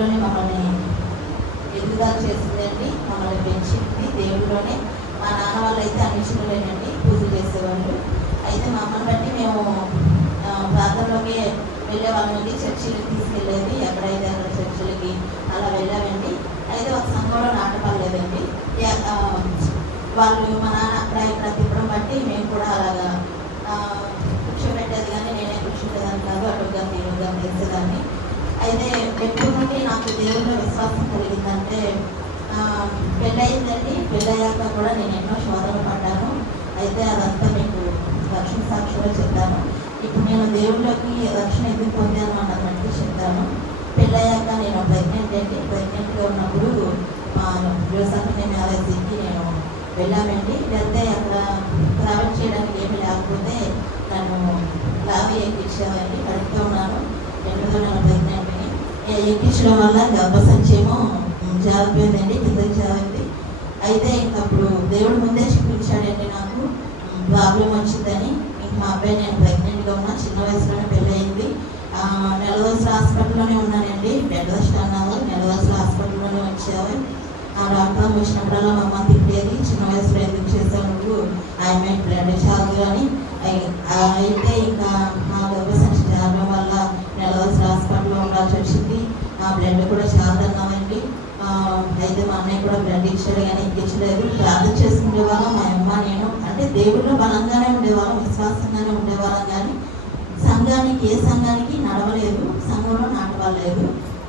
దేవుడిలోనే మమ్మల్ని ఎదుగుదల చేసిందండి, మమ్మల్ని పెంచింది దేవుడిలోనే. మా నాన్న వాళ్ళు అయితే అన్నింటిలోనేనండి పూజలు చేసేవాళ్ళు. అయితే మమ్మల్ని బట్టి మేము ప్రాంతంలోకి వెళ్ళేవాళ్ళండి, చర్చిలకు తీసుకెళ్ళేది, ఎక్కడైతే అక్కడ చర్చిలకి అలా వెళ్ళామండి. అయితే ఒక సంఘంలో నాటపడలేదండి. వాళ్ళు మా నాన్న అక్కడ ఇక్కడ తిప్పడం బట్టి మేము కూడా అలాగా కూర్చోబెట్టేది, కానీ నేనే కూర్చుంటేదాన్ని కాదు, అటుగా తీరుగా తెలిసేదాన్ని. అయితే ఎప్పటి నుండి నాకు దేవుడిలో విశ్వాసం కలిగిందంటే పెళ్ళయిందండి. పెళ్ళయ్యాక కూడా నేను ఎన్నో శోధనలు పడ్డాను. అయితే అదంతా మీకు రక్షణ సాక్షిలో చెప్తాను. ఇప్పుడు నేను దేవుళ్ళకి రక్షణ ఎందుకు పొందాను అన్నది చెప్తాను. పెళ్ళయ్యాక నేను ప్రెగ్నెంట్గా ఉన్నప్పుడు మా వ్యవసాయ మ్యారేజ్కి నేను వెళ్ళామండి. వెళ్తే అక్కడ ట్రావెల్ చేయడానికి ఏమి లేకపోతే నన్ను లారీ ఎక్కించామండి. కడుపుతూ ఉన్నాను, 8వ నెల ప్రెగ్నెంట్ని. ఎక్కించడం వల్ల గర్భసంచేమో జారిపోయిందండి, కిందకి జారింది. అయితే ఇంకప్పుడు దేవుడు ముందే చూపించాడండి నాకు ప్రాబ్లం వచ్చిందని. ఇంక మా అబ్బాయి నేను ప్రెగ్నెంట్గా ఉన్నా, చిన్న వయసులోనే పెళ్ళి అయింది. నెల రోజులు హాస్పిటల్లోనే ఉన్నానండి. బెడ్ రెస్ట్ అన్నారు, నెల రోజులు హాస్పిటల్లోనే వచ్చావు. ఆ డాక్టర్ వచ్చినప్పుడల్లా మా అమ్మ తిట్టేది, చిన్న వయసులో ఎందుకు చేసావు నువ్వు, ఆమె బ్లడ్ చాలు అని. అయితే ఇంకా మా గర్భసంచి జారడం వల్ల నెల రోజులు హాస్పిటల్లో ఉండాల్సి వచ్చింది. ఆ బ్లడ్ కూడా చాలదన్నామండి. అయితే మా అన్నయ్య కూడా బ్లడ్ ఇచ్చాడు, కానీ ఎక్కించలేదు. ప్రార్థన చేసుకునే వాళ్ళం మా అమ్మ నేను. అంటే దేవుడిలో బలంగానే ఉండేవాళ్ళం, విశ్వాసంగానే ఉండేవాళ్ళం, కానీ ఏ సంఘానికి నడవలేదు, సంఘంలో నాటవలేదు.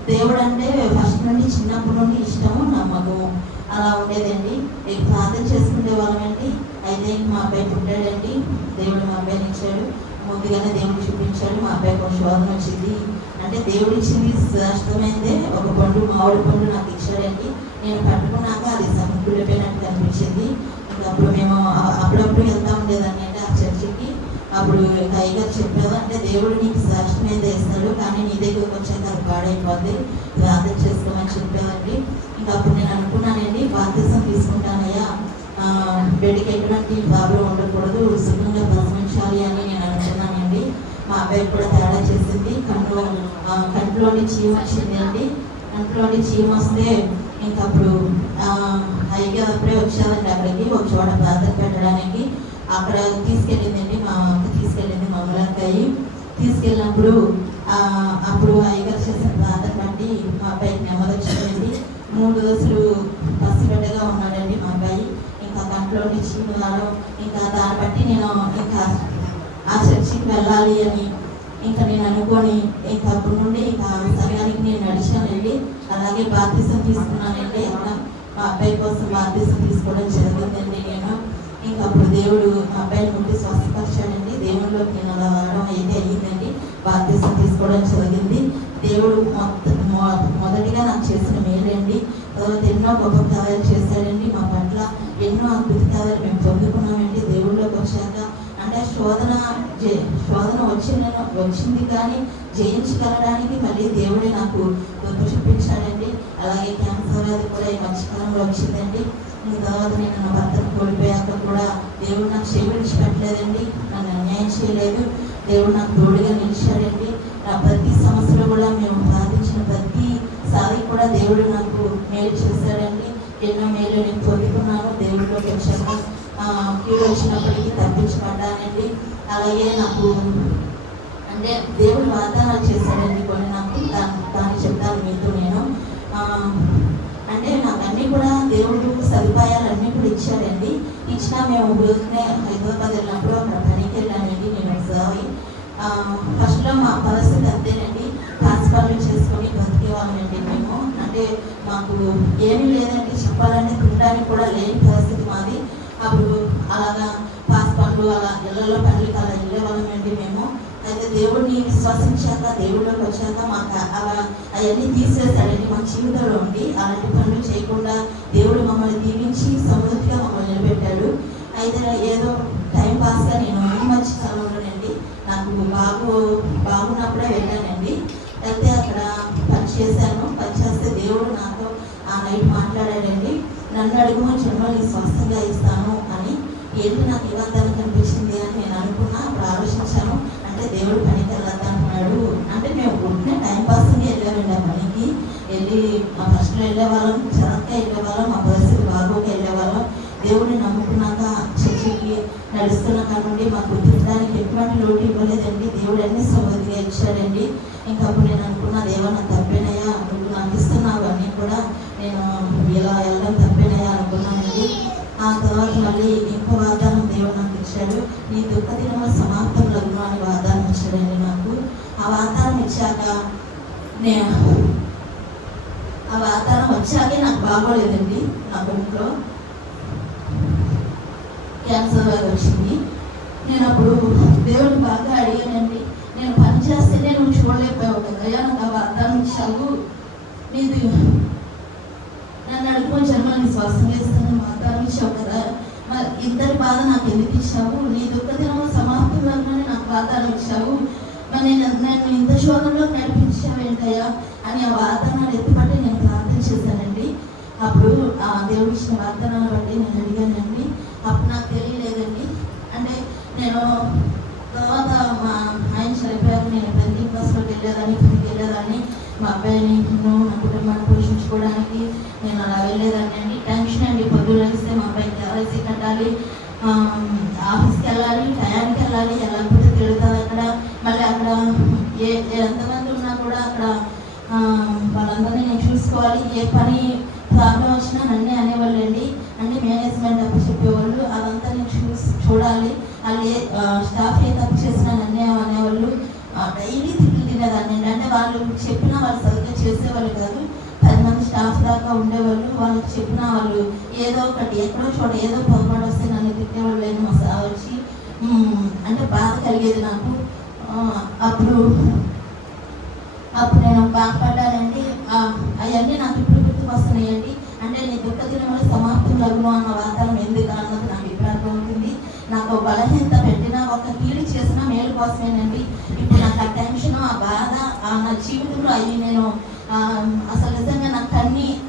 దేవుడు అంటే ఫస్ట్ నుండి చిన్నప్పటి నుండి ఇష్టము, నమ్మకము అలా ఉండేదండి. ప్రార్థన చేసుకునే వాళ్ళమండి. అయితే మా అబ్బాయి పుట్టాడండి. దేవుడు మా అబ్బాయిని ఇచ్చాడు. ముందుగానే దేవుడు చూపించాడు. మా అబ్బాయికి ఒక శోధన వచ్చింది. అంటే దేవుడు ఇచ్చింది శ్రేష్టమైందే, ఒక పండు, మామిడి పండు నాకు ఇచ్చాడండి. నేను పట్టుకున్నాక అది సముద్రపోయినట్టు అనిపించింది. ఇంకా అప్పుడు మేము అప్పుడప్పుడు వెళ్తూ ఉండేదాన్ని అంటే ఆ చర్చికి. అప్పుడు ఇంకా అయ్యగారు చెప్పారు, అంటే దేవుడు నీకు శ్రేష్టమైందే ఇస్తాడు, కానీ నీ దగ్గరకు వచ్చాక అది పాడైపోద్ది, ప్రార్థన చేసుకోమని చెప్పారండి. ఇంకా అప్పుడు నేను అనుకున్నానండి, బాప్తిసం తీసుకుంటానయ్యా, బిడ్డకి ఎటువంటి ప్రాబ్లం ఉండకూడదు, సుఖంగా ప్రసవించాలి అని నేను అనుకున్నానండి. మా అబ్బాయి కూడా తేడా చేసింది. కంట్లోని చీమ వచ్చింది అండి. కంట్లోని చీమ వస్తే ఇంకప్పుడు అయ్యగారు అప్పుడే వచ్చారండి అక్కడికి, ఒక చోట ప్రార్థన పెట్టడానికి. అక్కడ తీసుకెళ్ళిందండి, మా అక్క తీసుకెళ్ళింది, మా అమ్మలక్కయ్యి తీసుకెళ్ళినప్పుడు అప్పుడు అయ్యగారు చేసిన ప్రార్థన బట్టి మా అబ్బాయికి నెమ్మది వచ్చిందండి. 3 రోజులు పసిబిడ్డగా ఉన్నాడండి మా అబ్బాయి. ఇంకా కంట్లో నుంచి రావడం, ఇంకా దాన్ని బట్టి నేను ఇంకా ఆ చర్చికి వెళ్ళాలి అని ఇంకా నేను అనుకొని ఇంకా అప్పటి నుండి ఇంకా సమయానికి నేను నడిచానండి. అలాగే బాప్తిసం తీసుకున్నానండి. అక్కడ మా అబ్బాయి కోసం బాప్తిసం తీసుకోవడం జరిగిందండి నేను. ఇంకా అప్పుడు దేవుడు మా అబ్బాయిని ముట్టి స్వస్థపరిచాడండి. దేవుళ్ళలోకి నేను అలా రావడం అయితే అయ్యిందండి. బాప్తిసం తీసుకోవడం జరిగింది. దేవుడు మొదటిగా నాకు చేసిన మేలండి. తర్వాత ఎన్నో గొప్ప కార్యాలు చేశాడండి. మా పట్ల ఎన్నో అద్భుత కార్యాలు మేము పొందుకున్నామండి దేవుళ్ళలోకి వచ్చాక. అంటే శోధన వచ్చింది కానీ జయించగలడానికి మళ్ళీ దేవుడే నాకు చూపించాడండి. అలాగే క్యాన్సర్ అది కూడా ఈ మధ్యకాలంలో వచ్చిందండి. తర్వాత నేను నా భర్తను కోల్పోయాక కూడా దేవుడు నాకు చేయించట్లేదండి, నన్ను అన్యాయం చేయలేదు. దేవుడు నాకు తోడుగా నిలిచాడండి. నా ప్రతి సమస్యలో కూడా మేము ప్రార్థించిన ప్రతిసారి కూడా దేవుడు నాకు మేలు చేశాడండి. ఎన్నో మేలు నేను పొందుకున్నాను. దేవుడిలోకి వచ్చాక కీడు వచ్చినప్పటికీ తప్పించబడ్డానండి. అలాగే నాకు అంటే దేవుడు వాగ్దానాలు చేశాడండి కొన్ని, నాకు దాన్ని చెప్తాను మీతో నేను. అంటే నాకు అన్నీ కూడా దేవుడు సదుపాయాలన్నీ కూడా ఇచ్చాడండి. ఇచ్చినా మేము ఊరికనే హైదరాబాద్ వెళ్ళినప్పుడు అక్కడ పనికి వెళ్ళానండి నేను ఒకసారి. ఫస్ట్లో మా పరిస్థితి అంతేనండి, హాస్పిటల్ చేసుకొని బతికేవాళ్ళండి మేము. అంటే మాకు ఏమీ లేదండి, చెప్పాలంటే తినడానికి కూడా లేని పరిస్థితి మాది. అప్పుడు అలాగా హాస్పిటల్ అలా ఇళ్లలో పనులకి అలా వెళ్ళేవాళ్ళమండి మేము. అయితే దేవుడిని విశ్వసించాక, దేవుళ్ళకి వచ్చాక మాకు అలా అవన్నీ తీసేస్తాడండి మా జీవితంలో ఉండి. అలాంటి పనులు చేయకుండా దేవుడు మమ్మల్ని దీవించి సమృద్ధిగా మమ్మల్ని నిలబెట్టాడు. అయితే ఏదో టైం పాస్గా నేను ఈ మధ్య కాలంలోనండి నాకు బాగున్నప్పుడే వెళ్ళానండి. అయితే అక్కడ పనిచేశాను. పనిచేస్తే దేవుడు నాతో ఆ నైట్ మాట్లాడాడండి. నన్ను అడుగుమని జన్మని స్వస్థంగా ఇస్తాను అని. ఏంటి నాకు ఇవ్వద్దని కనిపించింది అని నేను అనుకున్నా. అప్పుడు ఆలోచించాను, అంటే దేవుడు పనికి వెళ్ళొద్దు అంటున్నాడు. అంటే మేము ఉంటే టైం పాస్గా వెళ్ళామండి ఆ పనికి. దగ్గరికి వెళ్ళి ఫస్ట్లో వెళ్ళేవాళ్ళం, చరక్గా వెళ్ళేవాళ్ళం, మా పరిస్థితి బాగోకి వెళ్ళేవాళ్ళం. దేవుడిని నమ్ముకున్నాక చర్చికి నడుస్తున్న కానుండి మాకు తినడానికి ఎటువంటి లోటు ఇవ్వలేదండి. దేవుడు అన్ని సమృద్ధిగా ఇచ్చాడండి. ఇంకా అప్పుడు నేను అనుకున్నా, దేవా నా తప్పేనయ్యా, నువ్వు నాకు ఇస్తున్నావు అన్నీ కూడా నేను ఇలా వెళ్ళడం తప్పేనయ్యా అనుకున్నానండి. ఆ తర్వాత మళ్ళీ ఇంకో వాగ్దానం దేవుడు నాకు ఇచ్చాడు. నీ దుఃఖ దినముల సమాప్తం లగ్నం అని వాగ్దానం ఇచ్చాడండి నాకు. ఆ వాగ్దానం ఇచ్చాక ఆ వాగ్దానం వచ్చాకే నాకు బాగోలేదండి. నా కొడుకులో క్యాన్సర్ వచ్చింది. నేను అప్పుడు దేవుడిని బాగా అడిగానండి. నేను పని చేస్తేనే నువ్వు చూడలేకపోయావు కదా, నాకు ఆ వాగ్దానం ఇచ్చావు, నీది నన్ను అడుగుకొని జన్మని స్వస్థం చేస్తానని వాగ్దానం ఇచ్చావు కదా, మరి ఇద్దరి బాధ నాకు ఎందుకు ఇచ్చావు? నీ దుఃఖ దినము సమాప్తంలోనే నాకు వాగ్దానం ఇచ్చావు, మరి నన్ను ఇంత శోధంలో నడిపించావు ఏంటయ్యా అని ఆ వాగ్దానాలు ఎత్తుపట్టి నేను ప్రార్థన చేశానండి. అప్పుడు ఆ దేవుడు ఇచ్చిన వాగ్దానాలు బట్టి నేను అడిగానండి. అప్పుడు నాకు తెలియలేదండి. అంటే నేను తర్వాత మా ఆయన చనిపోయాక నేను ప్రతి క్లాస్లోకి వెళ్ళేదాన్ని, పనికి వెళ్ళేదాన్ని, మా అబ్బాయిని నా కుటుంబాన్ని పోషించుకోవడానికి నేను అలా వెళ్ళేదాన్ని అండి. టెన్షన్ అండి, పొద్దున్న వేస్తే మా అబ్బాయికి ఆర్ఐసీ కట్టాలి, ఆఫీస్కి వెళ్ళాలి, టయానికి వెళ్ళాలి, వెళ్ళకపోతే తిరుగుతుంది అక్కడ. మళ్ళీ అక్కడ ఎంతమంది ఉన్నా కూడా అక్కడ వాళ్ళందరినీ నేను చూసుకోవాలి. ఏ పని ప్రాబ్లం వచ్చినా నన్నే అనేవాళ్ళండి. అన్ని మేనేజ్మెంట్ అప్పు చెప్పేవాళ్ళు, అదంతా నేను చూడాలి. వాళ్ళు స్టాఫ్ ఏ తప్పు చేసినా నన్నే అనేవాళ్ళు. డైలీ తిట్లు తినేదాన్ని అండి. అంటే వాళ్ళు చెప్పినా వాళ్ళు సరిగ్గా చేసేవాళ్ళు కాదు. 10 మంది స్టాఫ్ దాకా ఉండేవాళ్ళు. వాళ్ళకి చెప్పిన వాళ్ళు ఏదో ఒకటి ఎక్కడో చోట ఏదో పొరపాటు వస్తే నన్ను తిట్టేవాళ్ళు లేని మా సార్ వచ్చి. అంటే బాధ కలిగేది నాకు. అప్పుడు నేను బాధపడ్డానండి. అవన్నీ నాకు ఇప్పుడు గుర్తుకు వస్తున్నాయండి. అంటే నీ దుఃఖ దినముల సమాప్తం లగ్నం అన్న వాగ్దానం ఎందుకు అన్నది నాకు ఇప్పుడు అర్థమవుతుంది. నాకు బలహీనత పెట్టినా, ఒక కీడు చేసిన మేలు కోసమేనండి. ఇప్పుడు నాకు ఆ టెన్షన్, ఆ బాధ నా జీవితంలో అయ్యి నేను అసలు నిజంగా నాకు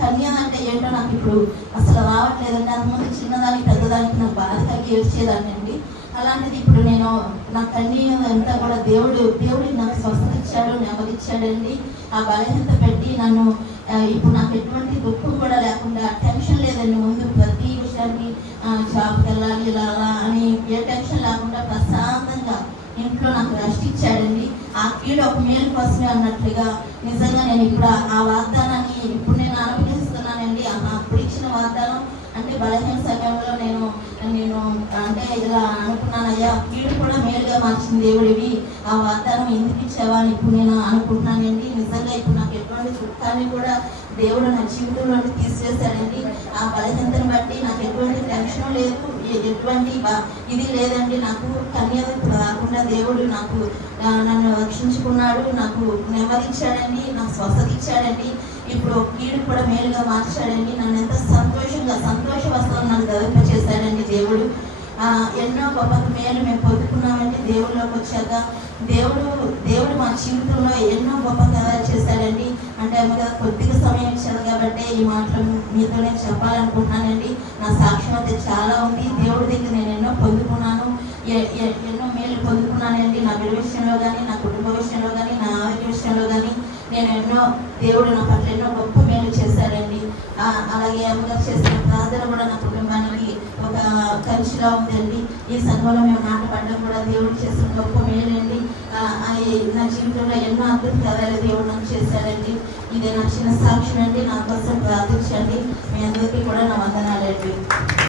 కన్య అంటే ఏంటో నాకు ఇప్పుడు అసలు రావట్లేదండి. అంతకుముందు చిన్నదానికి పెద్దదానికి నాకు బాధ కలిగి ఏడ్చేదాన్ని అండి. అలాంటిది ఇప్పుడు నేను నా కన్య అంతా కూడా దేవుడు నాకు స్వస్థత ఇచ్చాడు, నెమ్మది ఇచ్చాడండి. ఆ బలహీనత పెట్టి నన్ను ఇప్పుడు నాకు ఎటువంటి దుఃఖం కూడా లేకుండా, టెన్షన్ లేదండి. ముందు ప్రతి విషయానికి జాబ్కి వెళ్ళాలి ఇలా అని ఏ టెన్షన్ లేకుండా ప్రశాంతంగా ఇంట్లో నాకు రెస్ట్ ఇచ్చాడండి. ఆ కీడు ఒక మేలు కోసమే అన్నట్లుగా నిజంగా నేను ఇప్పుడు ఆ వాగ్దానాన్ని ఇప్పుడు నేను అనుభవిస్తున్నానండి. అప్పుడు ఇచ్చిన వాగ్దానం అంటే బలహీన సమయంలో నేను అంటే ఇలా అనుకున్నానయ్యా, కీడు కూడా మేలుగా మార్చిన దేవుడివి, ఆ వాగ్దానం ఎందుకు ఇచ్చావా అని ఇప్పుడు నేను అనుకుంటున్నానండి. నిజంగా ఇప్పుడు నాకు ఎటువంటి దుఃఖాన్ని కూడా దేవుడు నా జీవితంలో తీసివేశాడండి. ఆ బలహీనతను బట్టి నాకు ఎటువంటి టెన్షన్ లేదు, ఎటువంటి ఇది లేదండి. నాకు కన్య రాకుండా దేవుడు నన్ను రక్షించుకున్నాడు, నాకు నెమ్మది ఇచ్చాడండి, నాకు స్వస్థత ఇచ్చాడండి. ఇప్పుడు కీడు కూడా మేలుగా మార్చాడండి. నన్ను ఎంత సంతోష వస్త్రం నాకు ధరింప చేశాడండి దేవుడు. ఎన్నో గొప్ప మేలు మేము పొందుకున్నామండి దేవుళ్ళలోకి వచ్చాక. దేవుడు మా జీవితంలో ఎన్నో గొప్ప కార్యాలు చేశాడండి. అంటే కదా కొద్దిగా సమయం ఇచ్చాడు కాబట్టి ఈ మాటలు మీతో నేను చెప్పాలనుకుంటున్నానండి. నా సాక్ష్యం అయితే చాలా ఉంది. దేవుడి దగ్గర నేను ఎన్నో పొందుకున్నాను, ఎన్నో మేలు పొందుకున్నానండి. నా బిడ్డ విషయంలో కానీ, నా కుటుంబ విషయంలో కానీ, నా ఆరోగ్య విషయంలో కానీ నేను దేవుడు నా పట్ల ఎన్నో గొప్ప మేలు చేశాడండి. అలాగే అమ్మగారు చేసిన ప్రార్థన కూడా నా కుటుంబానికి ఒక ఖర్చులా ఉందండి. ఈ సంఘంలో మేము నాటపడ్డం కూడా దేవుడు చేసిన గొప్ప మేలండి. నా జీవితంలో ఎన్నో అద్భుత కార్యాలు దేవుడు నాకు చేశాడండి. ఇది నా చిన్న సాక్ష్యం అండి. నా కోసం